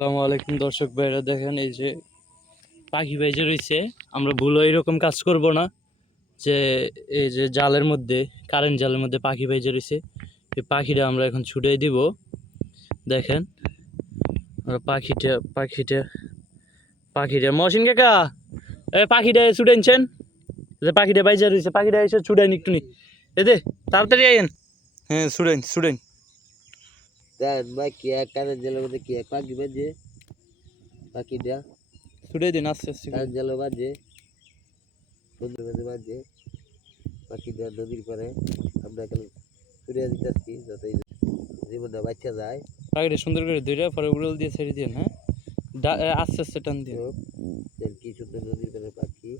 আসসালামু আলাইকুম দর্শক ভাইরা, দেখেন এই যে পাখি বাইজে রয়েছে। আমরা ভুলও এরকম কাজ করব না যে এই যে জালের মধ্যে, কারেন্ট জালের মধ্যে পাখি বাইজে রয়েছে। এই পাখিটা আমরা এখন ছুটে দিব। দেখেন আমরা পাখিটা মহসিন কাকা, এই পাখিটা ছুটেনছেন যে পাখিটা বাইজে রয়েছে। পাখিটা এসে ছুটেন একটু নি এদে তাড়াতাড়ি আইন। হ্যাঁ ছুটেন ভাই কি এক কারেন্ট জেলের মধ্যে কি এক পাখি বাজে পাখিটা ছুটে দিন আস্তে আস্তে। কারেন্ট জেলে বাজে নদীর মধ্যে বাজে পাখিটা নদীর পরে আমরা এখন ছুটে দিতেছি যাতে জীবনটা বাচ্চা যায়। পাখিটা সুন্দর করে ধরে পরে উড়াল দিয়ে ছেড়ে দিন। হ্যাঁ আস্তে আস্তে টান দিন। কি সুন্দর নদীর পরে পাখি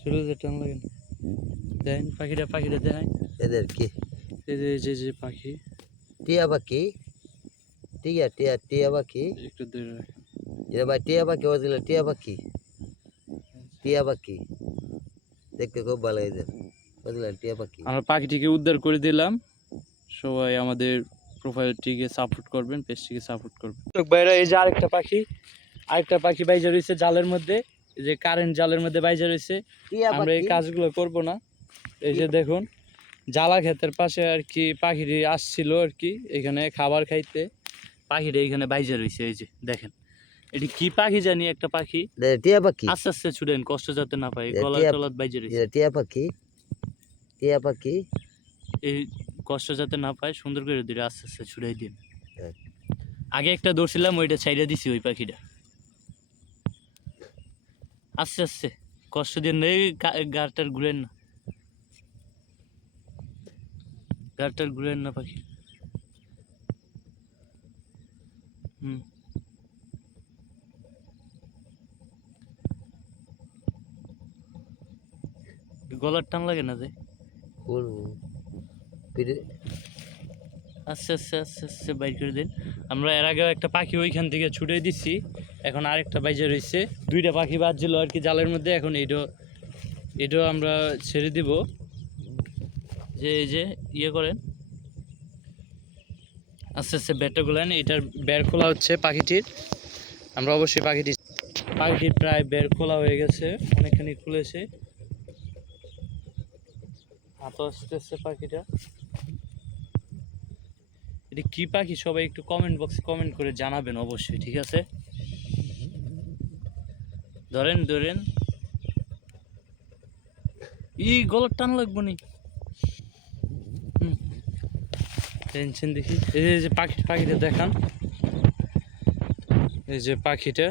শুরু যে টান লাগে না। দেখেন পাখিটা দেখেন এদের কি এই যে পাখি টিয়া পাখি টিয়া পাখি একটু দূরে রাখেন। এটা ভাই টিয়া পাখি বলছিল টিয়া পাখি দেখতে খুব ভালো হয়েছে বুঝলেন টিয়া পাখি। আমরা পাখিটিকে উদ্ধার করে দিলাম। সবাই আমাদের প্রোফাইলটিকে সাপোর্ট করবেন, পেজটিকে সাপোর্ট করবেন। তো বাইরে এই যে আরেকটা পাখি বাইজা রয়েছে জালের মধ্যে, এই যে কারেন্ট জালের মধ্যে বাইজা রয়েছে। আমরা এই কাজগুলো করব না। এই যে দেখুন জ্বালা ক্ষেতের পাশে আর কি পাখিটি আসছিল আর কি এখানে খাবার খাইতে। পাখিটা এখানে বাইজা রয়েছে। এই যে দেখেন এটি কি পাখি জানি, একটা পাখি। টিয়া পাখি আস্তে আস্তে ছুটেন, কষ্ট যাতে না পাই। গলার টলার বাইজা রয়েছে। টিয়া পাখি এই কষ্ট যাতে না পায় সুন্দর করে দিলে আস্তে আস্তে ছুড়াই দিন। আগে একটা ধরছিলাম, ওইটা ছাইড়া দিছি। ওই পাখিটা আস্তে আস্তে কষ্ট দিয়ে নেই। গাড়টার ঘুরেন না পাখি। গলার টান লাগে না যে। আস্তে আস্তে বাইর করে দিন। আমরা এর আগেও একটা পাখি ওইখান থেকে ছুটে দিচ্ছি, এখন আরেকটা বাইজে রয়েছে। দুইটা পাখি বাজছিল আর কি জালের মধ্যে। এখন এটাও আমরা ছেড়ে দিব। যে এই যে ইয়ে করেন আস্তে আস্তে ব্যাটটা খোলেন। এটার বের খোলা হচ্ছে পাখিটির। আমরা অবশ্যই পাখিটির প্রায় বের খোলা হয়ে গেছে, অনেকখানি খুলেছে। হাত আসতেছে পাখিটা। এটি কি পাখি সবাই একটু কমেন্ট বক্সে কমেন্ট করে জানাবেন অবশ্যই, ঠিক আছে? ধরেন গলার টান লাগবো নি। টেনশন দেখি। এই যে পাখিটা দেখান। এই যে পাখিটা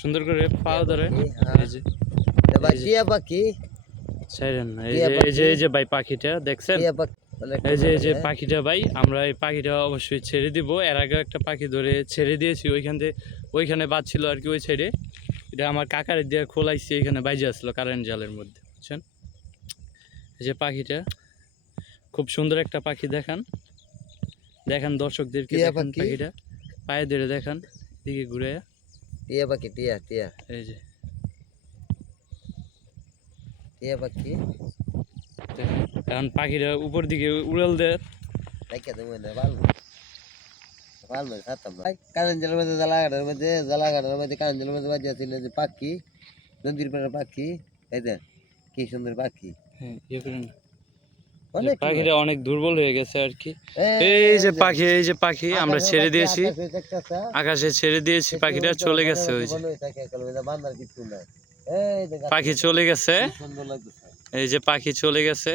সুন্দর করে পা ধরে। এই যে টিয়া পাখি ছাইরেন না। এই যে ভাই পাখিটা দেখছেন। এই যে পাখিটা ভাই, আমরা এই পাখিটা অবশ্যই ছেড়ে দিব। এর আগে একটা পাখি ধরে ছেড়ে দিয়েছি ওইখানে বাজছিল আর কি ওই সাইডে। এটা আমার কাকার দিয়ে খোলাইছি, এখানে বাইজে আসলো কারেন্ট জালের মধ্যে, বুঝছেন? এই যে পাখিটা খুব সুন্দর একটা পাখি। দেখান দর্শকদেরকে, দেখেন পাখিটা পায়ে ধরে দেখান, দিকে ঘুরে। টিয়া পাখি এই যে টিয়া পাখি এখন পাখিটা উপর দিকে উড়াল দেয়। কারেন্ট জলের মধ্যে জ্বালাঘাটের মধ্যে কারেন্ট জলের মধ্যে বাজে ছিল যে পাখি, নদীর পাড়ে পাখি। এই যে কি সুন্দর পাখি। হ্যাঁ পাখিটা অনেক দুর্বল হয়ে গেছে আর কি। এই যে পাখি আমরা ছেড়ে দিয়েছি, আকাশে ছেড়ে দিয়েছি। পাখিটা চলে গেছে। ওই যে পাখি চলে গেছে। এই যে পাখি চলে গেছে।